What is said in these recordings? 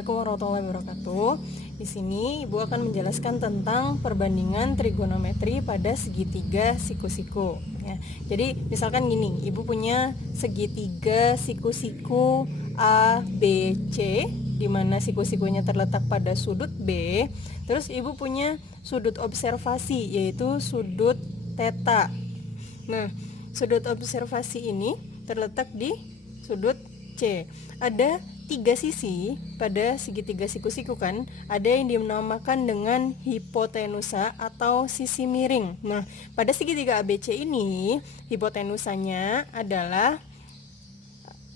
Assalamualaikum warahmatullahi wabarakatuh. Di sini Ibu akan menjelaskan tentang perbandingan trigonometri pada segitiga siku-siku. Ya, jadi misalkan gini, Ibu punya segitiga siku-siku A, B, C, di mana siku-sikunya terletak pada sudut B. Terus Ibu punya sudut observasi, yaitu sudut theta. Nah, sudut observasi ini terletak di sudut C. Ada 3 sisi pada segitiga siku-siku kan. Ada yang dinamakan dengan hipotenusa atau sisi miring. Nah, pada segitiga ABC ini hipotenusanya adalah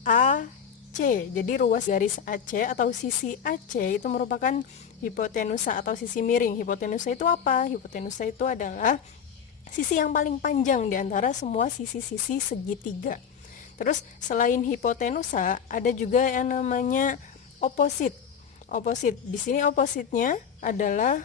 AC. Jadi ruas garis AC atau sisi AC itu merupakan hipotenusa atau sisi miring. Hipotenusa itu apa? Hipotenusa itu adalah sisi yang paling panjang di antara semua sisi-sisi segitiga. Terus selain hipotenusa ada juga yang namanya oposit. Oposit. Di sini opositnya adalah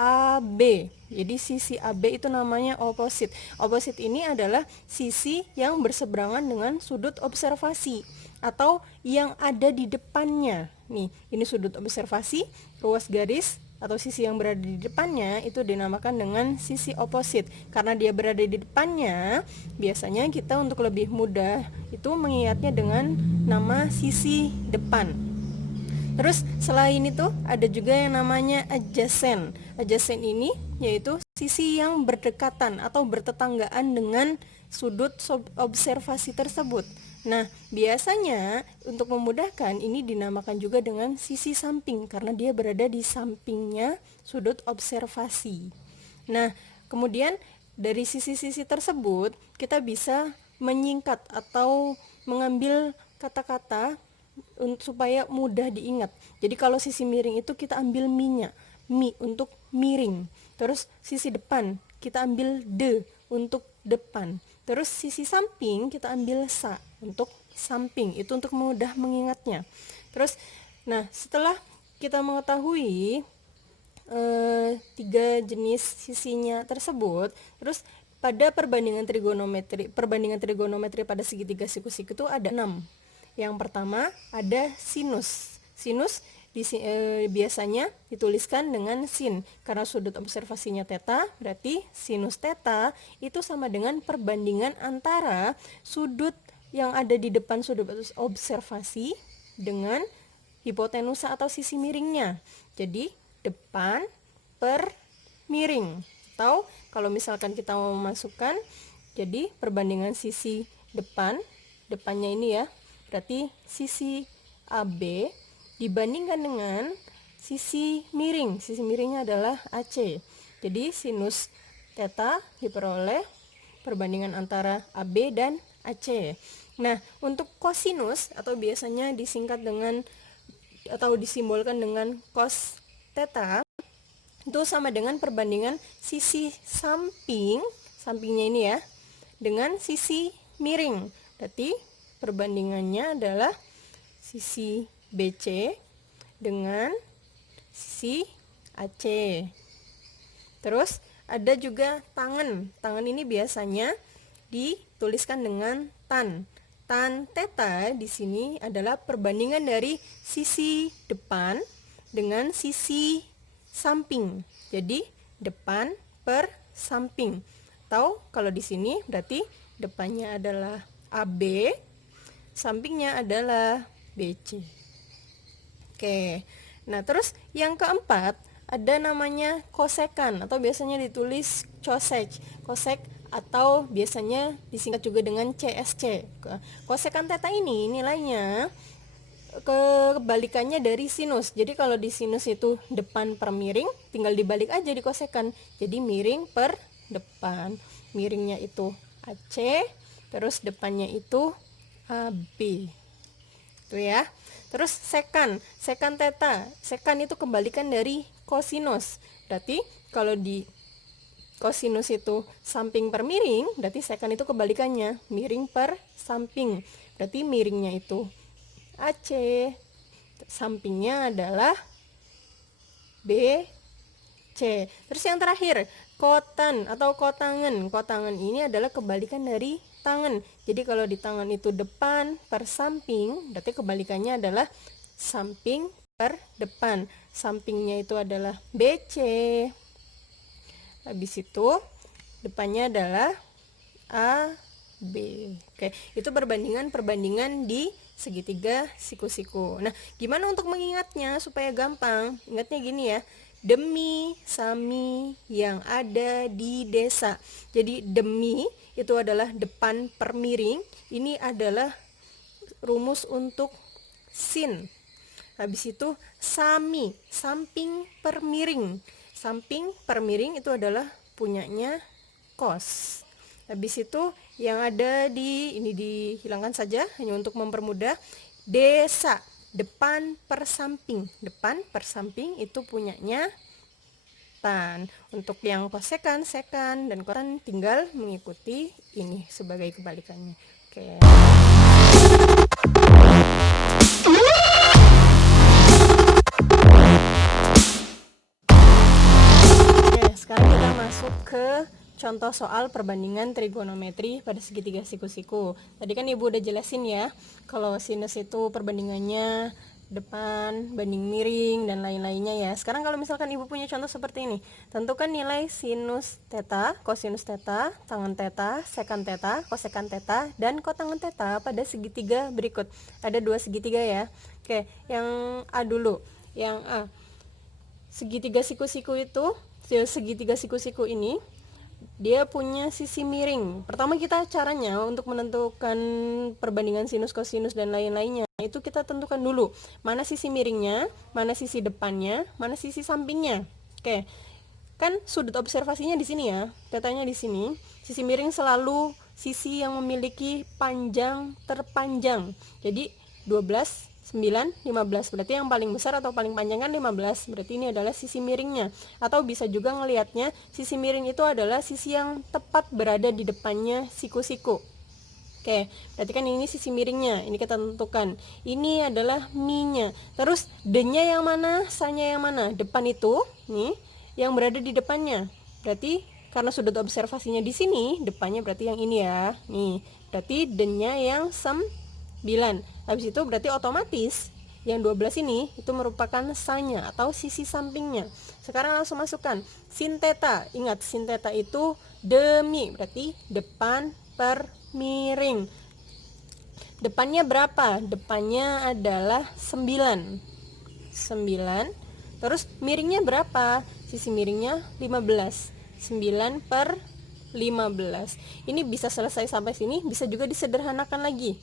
AB. Jadi sisi AB itu namanya oposit. Oposit ini adalah sisi yang berseberangan dengan sudut observasi atau yang ada di depannya. Nih, ini sudut observasi, ruas garis atau sisi yang berada di depannya itu dinamakan dengan sisi oposit. Karena dia berada di depannya, biasanya kita untuk lebih mudah itu mengingatnya dengan nama sisi depan. Terus selain itu ada juga yang namanya adjacent. Adjacent ini yaitu sisi yang berdekatan atau bertetanggaan dengan sudut observasi tersebut. Nah, biasanya untuk memudahkan ini dinamakan juga dengan sisi samping karena dia berada di sampingnya sudut observasi. Nah, kemudian dari sisi-sisi tersebut kita bisa menyingkat atau mengambil kata-kata supaya mudah diingat. Jadi kalau sisi miring itu kita ambil mi-nya, mi untuk miring. Terus sisi depan kita ambil de untuk depan. Terus sisi samping kita ambil sa untuk samping. Itu untuk mudah mengingatnya. Terus nah, setelah kita mengetahui 3 jenis sisinya tersebut, terus pada perbandingan trigonometri pada segitiga siku-siku itu ada 6. Yang pertama ada sinus. Sinus biasanya dituliskan dengan sin karena sudut observasinya theta, berarti sinus theta itu sama dengan perbandingan antara sudut yang ada di depan sudut observasi dengan hipotenusa atau sisi miringnya. Jadi depan per miring, atau kalau misalkan kita mau memasukkan jadi perbandingan sisi depannya ini ya, berarti sisi AB dibandingkan dengan sisi miring. Sisi miringnya adalah AC. Jadi sinus theta diperoleh perbandingan antara AB dan AC. Nah, untuk kosinus atau biasanya disingkat dengan atau disimbolkan dengan cos theta itu sama dengan perbandingan sisi sampingnya ini ya dengan sisi miring. Berarti perbandingannya adalah sisi BC dengan sisi AC. Terus ada juga tangen. Tangen ini biasanya dituliskan dengan tan. Tan theta di sini adalah perbandingan dari sisi depan dengan sisi samping. Jadi depan per samping. Atau kalau di sini berarti depannya adalah AB, sampingnya adalah BC. Oke. Nah, terus yang keempat ada namanya kosekan atau biasanya ditulis cosec. Cosec atau biasanya disingkat juga dengan CSC. Kosekan theta ini nilainya kebalikannya dari sinus. Jadi kalau di sinus itu depan per miring, tinggal dibalik aja di kosekan. Jadi miring per depan. Miringnya itu AC, terus depannya itu AB. Itu ya. Terus sekan theta. Sekan itu kebalikan dari kosinus. Berarti kalau di kosinus itu samping per miring, berarti sekan itu kebalikannya, miring per samping. Berarti miringnya itu AC, sampingnya adalah BC. Terus yang terakhir, kotan atau kotangen. Kotangen ini adalah kebalikan dari tangan. Jadi kalau di tangan itu depan per samping, berarti kebalikannya adalah samping per depan. Sampingnya itu adalah BC. Habis itu depannya adalah AB. Oke, itu perbandingan di segitiga siku-siku. Nah, gimana untuk mengingatnya supaya gampang? Ingatnya gini ya. Demi Sami yang ada di desa. Jadi demi itu adalah depan per miring. Ini adalah rumus untuk sin. Habis itu Sami, samping per miring. Samping per miring itu adalah punyanya kos. Habis itu yang ada ini dihilangkan saja hanya untuk mempermudah. Desa, depan per samping. Depan per samping itu punyanya tan. Untuk yang kosekan, sekan, dan kotan tinggal mengikuti ini sebagai kebalikannya. Oke. Sekarang kita masuk ke contoh soal perbandingan trigonometri pada segitiga siku-siku. Tadi kan Ibu udah jelasin ya, kalau sinus itu perbandingannya depan, banding miring, dan lain-lainnya ya. Sekarang kalau misalkan Ibu punya contoh seperti ini, tentukan nilai sinus theta, kosinus theta, tangen theta, sekan theta, kosekan theta, dan kotangen theta pada segitiga berikut. Ada 2 segitiga ya. Oke, yang A dulu. Yang A, segitiga siku-siku ini dia punya sisi miring. Pertama kita caranya untuk menentukan perbandingan sinus, kosinus, dan lain-lainnya, itu kita tentukan dulu mana sisi miringnya, mana sisi depannya, mana sisi sampingnya. Oke, kan sudut observasinya di sini ya, tetanya di sini. Sisi miring selalu sisi yang memiliki panjang terpanjang. Jadi 12, 9, 15, berarti yang paling besar atau paling panjang kan 15, berarti ini adalah sisi miringnya. Atau bisa juga ngelihatnya sisi miring itu adalah sisi yang tepat berada di depannya siku-siku. Oke, berarti kan ini sisi miringnya, ini kita tentukan. Ini adalah mi-nya. Terus D-nya yang mana, sa-nya yang mana? Depan itu, nih, yang berada di depannya. Berarti karena sudut observasinya di sini, depannya berarti yang ini ya. Nih, berarti D-nya yang 9. Habis itu berarti otomatis yang 12 ini itu merupakan sa-nya atau sisi sampingnya. Sekarang langsung masukkan sin theta. Ingat, sin theta itu demi, berarti depan per miring. Depannya berapa? Depannya adalah 9. Terus miringnya berapa? Sisi miringnya 15. 9 per 15. Ini bisa selesai sampai sini, bisa juga disederhanakan lagi.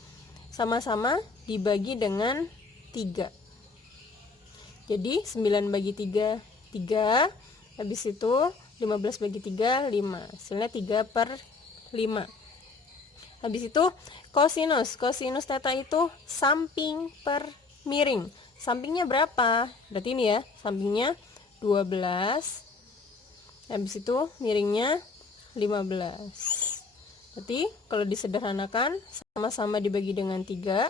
Sama-sama dibagi dengan 3. Jadi 9 bagi 3, 3. Habis itu 15 bagi 3, 5. Hasilnya 3 per 5. Habis itu kosinus. Kosinus theta itu samping per miring. Sampingnya berapa? Berarti ini ya, sampingnya 12. Habis itu miringnya 15. Berarti kalau disederhanakan sama-sama dibagi dengan 3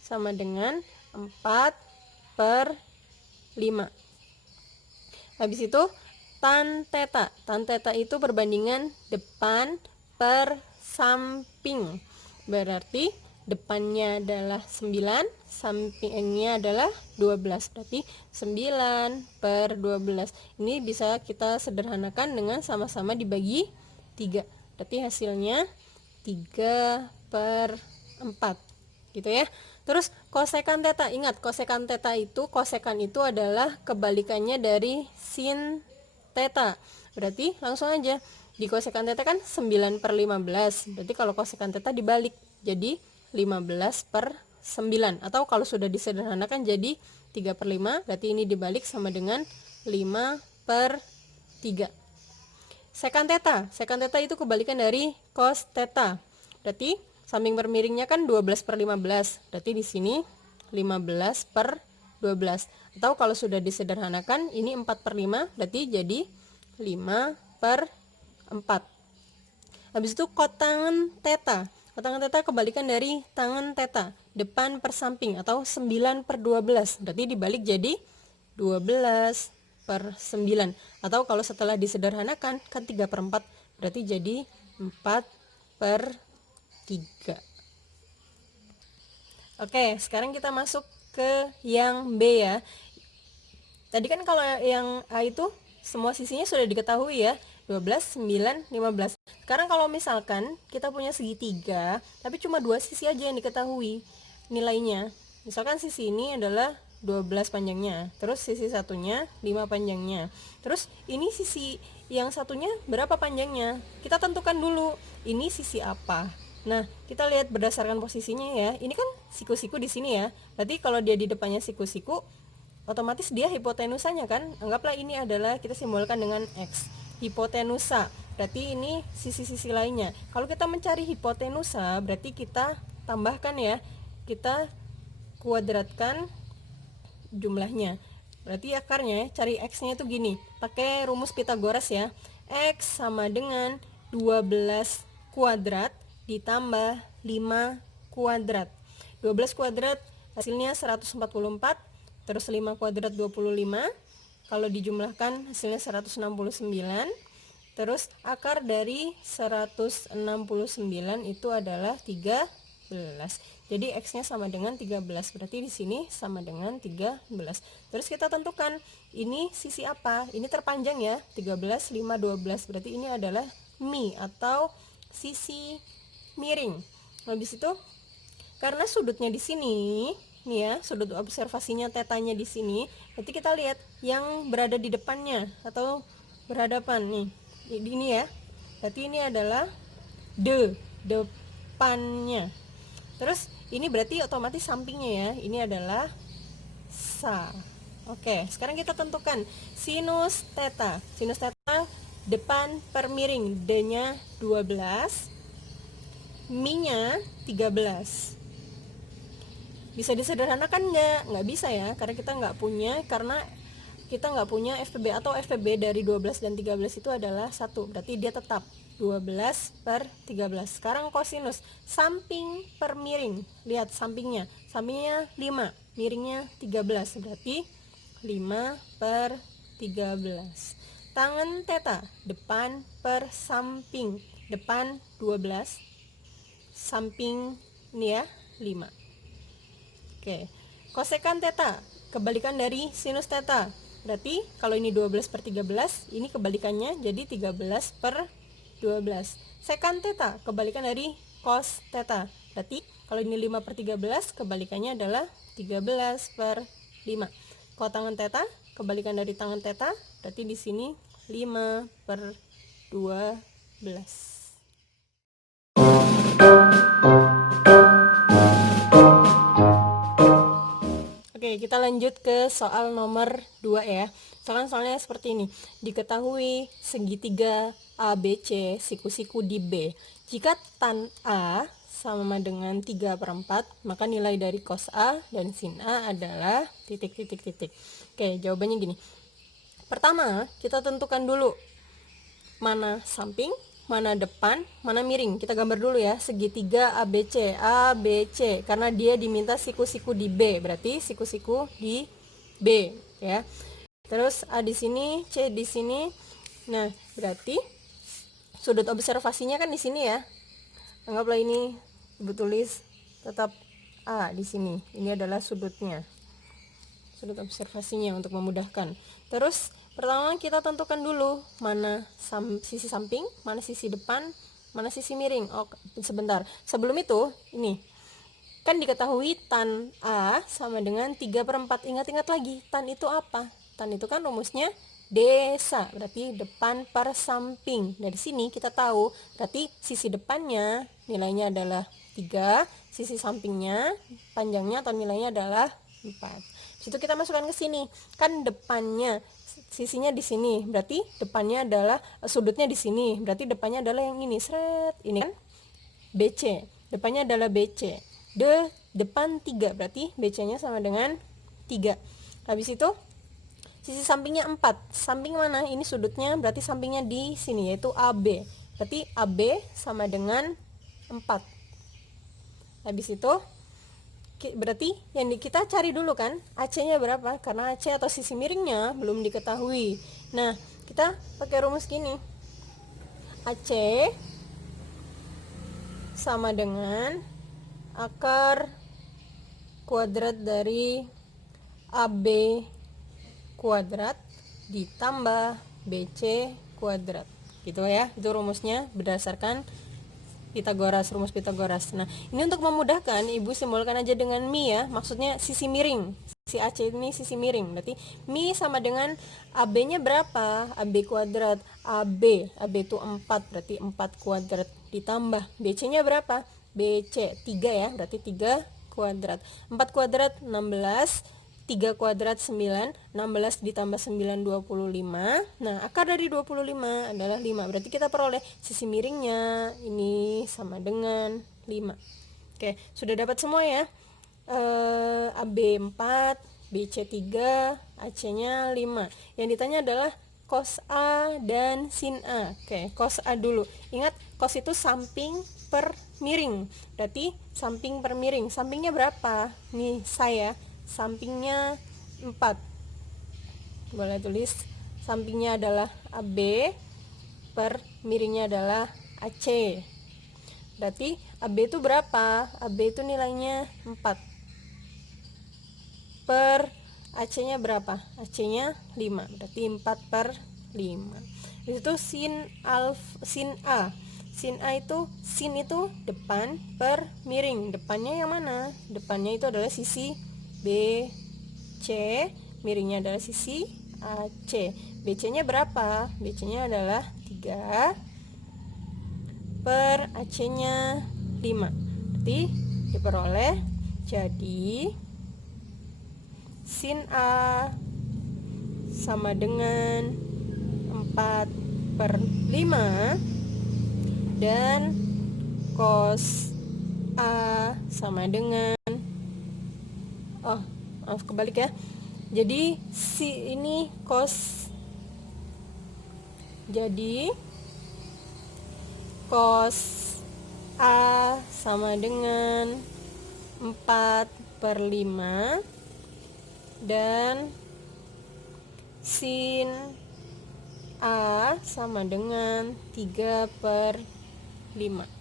sama dengan 4 per 5. Habis itu tan theta. Tan theta itu perbandingan depan per samping. Berarti depannya adalah 9, sampingnya adalah 12. Berarti 9 per 12. Ini bisa kita sederhanakan dengan sama-sama dibagi 3. Berarti hasilnya 3 per 4 gitu ya. Terus kosekan theta, ingat kosekan theta itu, kosekan itu adalah kebalikannya dari sin theta. Berarti langsung aja di kosekan theta kan 9 per 15. Berarti kalau kosekan theta dibalik jadi 15 per 9. Atau kalau sudah disederhanakan jadi 3 per 5. Berarti ini dibalik sama dengan 5 per 3. Sekan theta itu kebalikan dari cos theta. Berarti samping per miringnya kan 12 per 15. Berarti di sini 15 per 12. Atau kalau sudah disederhanakan ini 4 per 5, berarti jadi 5 per 4. Habis itu kotangen theta. Kotangen theta kebalikan dari tangen theta. Depan per samping atau 9 per 12. Berarti dibalik jadi 12 per 9. Atau kalau setelah disederhanakan kan 3 per 4, berarti jadi 4 per 3. Oke, sekarang kita masuk ke yang B ya. Tadi kan kalau yang A itu semua sisinya sudah diketahui ya, 12, 9, 15. Sekarang kalau misalkan kita punya segitiga, tapi cuma dua sisi aja yang diketahui nilainya. Misalkan sisi ini adalah 12 panjangnya, terus sisi satunya 5 panjangnya. Terus ini sisi yang satunya berapa panjangnya? Kita tentukan dulu, ini sisi apa. Nah, kita lihat berdasarkan posisinya ya. Ini kan siku-siku di sini ya. Berarti kalau dia di depannya siku-siku, otomatis dia hipotenusanya kan. Anggaplah ini adalah kita simbolkan dengan X, hipotenusa, berarti ini sisi-sisi lainnya. Kalau kita mencari hipotenusa, berarti kita tambahkan ya, kita kuadratkan jumlahnya, berarti akarnya, cari X nya itu gini, pakai rumus Pitagoras ya. X sama dengan 12 kuadrat ditambah 5 kuadrat. 12 kuadrat hasilnya 144, terus 5 kuadrat 25, kalau dijumlahkan hasilnya 169, terus akar dari 169 itu adalah 13. Jadi X nya sama dengan 13, berarti di sini sama dengan 13. Terus kita tentukan ini sisi apa, ini terpanjang ya, 13, 5, 12, berarti ini adalah mi atau sisi miring. Habis itu karena sudutnya di sini nih ya, sudut observasinya tetanya di sini, berarti kita lihat yang berada di depannya atau berhadapan nih, ini ya, berarti ini adalah depannya. Terus ini berarti otomatis sampingnya ya, ini adalah sa. Oke, sekarang kita tentukan sinus teta. Sinus teta depan per miring, D nya 12, mi nya 13. Bisa disederhanakan nggak bisa ya, karena kita nggak punya FPB, atau FPB dari 12 dan 13 itu adalah 1, berarti dia tetap 12 per 13. Sekarang kosinus samping per miring, lihat sampingnya 5, miringnya 13, berarti 5 per 13. Tangen teta depan per samping, depan 12, samping ini ya 5. Oke, kosekan teta kebalikan dari sinus teta, berarti kalau ini 12 per 13, ini kebalikannya jadi 13 per 12. Sekan teta kebalikan dari cos teta, berarti kalau ini 5 per 13, kebalikannya adalah 13 per 5. Kotangan teta kebalikan dari tangan teta, berarti di sini 5 per 12. Oke, kita lanjut ke soal nomor 2 ya. Soalnya seperti ini. Diketahui segitiga ABC siku-siku di B. Jika tan A sama dengan 3/4, maka nilai dari cos A dan sin A adalah titik. Oke, jawabannya gini. Pertama, kita tentukan dulu mana samping, mana depan, mana miring. Kita gambar dulu ya, segitiga ABC, karena dia diminta siku-siku di B, berarti siku-siku di B ya. Terus A di sini, C di sini. Nah, berarti sudut observasinya kan di sini ya. Anggaplah ini Ibu tulis tetap A di sini. Ini adalah sudutnya. Sudut observasinya untuk memudahkan. Terus pertama kita tentukan dulu mana sisi samping, mana sisi depan, mana sisi miring. Oh, sebentar. Sebelum itu, ini kan diketahui tan A sama dengan 3/4. Ingat-ingat lagi, tan itu apa? Tan itu kan rumusnya desa, berarti depan per samping. Dari sini kita tahu, berarti sisi depannya nilainya adalah 3, sisi sampingnya panjangnya atau nilainya adalah 4. Situ kita masukkan ke sini. Kan depannya sisinya di sini, berarti depannya adalah sudutnya di sini, berarti depannya adalah yang ini, seret. Ini kan BC, depannya adalah BC. Depan 3, berarti BC-nya sama dengan 3. Habis itu sisi sampingnya 4. Samping mana? Ini sudutnya, berarti sampingnya di sini, yaitu AB. Berarti AB sama dengan 4. Habis itu berarti yang kita cari dulu kan AC-nya berapa, karena AC atau sisi miringnya belum diketahui. Nah, kita pakai rumus gini, AC sama dengan akar kuadrat dari AB kuadrat ditambah BC kuadrat. Gitu ya, itu rumusnya berdasarkan Pitagoras, rumus Pitagoras. Nah, ini untuk memudahkan, Ibu simbolkan aja dengan mi ya, maksudnya sisi miring. Si AC ini sisi miring, berarti mi sama dengan AB-nya berapa? AB kuadrat, AB itu 4, berarti 4 kuadrat ditambah BC-nya berapa? BC 3 ya, berarti 3 kuadrat. 4 kuadrat 16, 3 kuadrat 9, 16 ditambah 9 25. Nah, akar dari 25 adalah 5. Berarti kita peroleh sisi miringnya ini sama dengan 5. Oke, sudah dapat semua ya. AB 4, BC 3, AC-nya 5. Yang ditanya adalah cos A dan sin A. Oke, cos A dulu. Ingat, cos itu samping per miring. Berarti samping per miring. Sampingnya berapa? Nih saya, sampingnya 4. Boleh tulis sampingnya adalah AB, per miringnya adalah AC. Berarti AB itu berapa? AB itu nilainya 4. Per AC-nya berapa? AC-nya 5. Berarti 4 per 5. Itu sin A. Sin A itu, sin itu depan per miring. Depannya yang mana? Depannya itu adalah sisi BC, miringnya adalah sisi AC. BC-nya berapa? BC-nya adalah 3 per AC-nya 5. Berarti diperoleh jadi sin A sama dengan 4 per 5 dan cos A sama dengan maaf kebalik ya. Jadi ini cos, jadi cos A sama dengan 4 per 5 dan sin A sama dengan 3 per 5.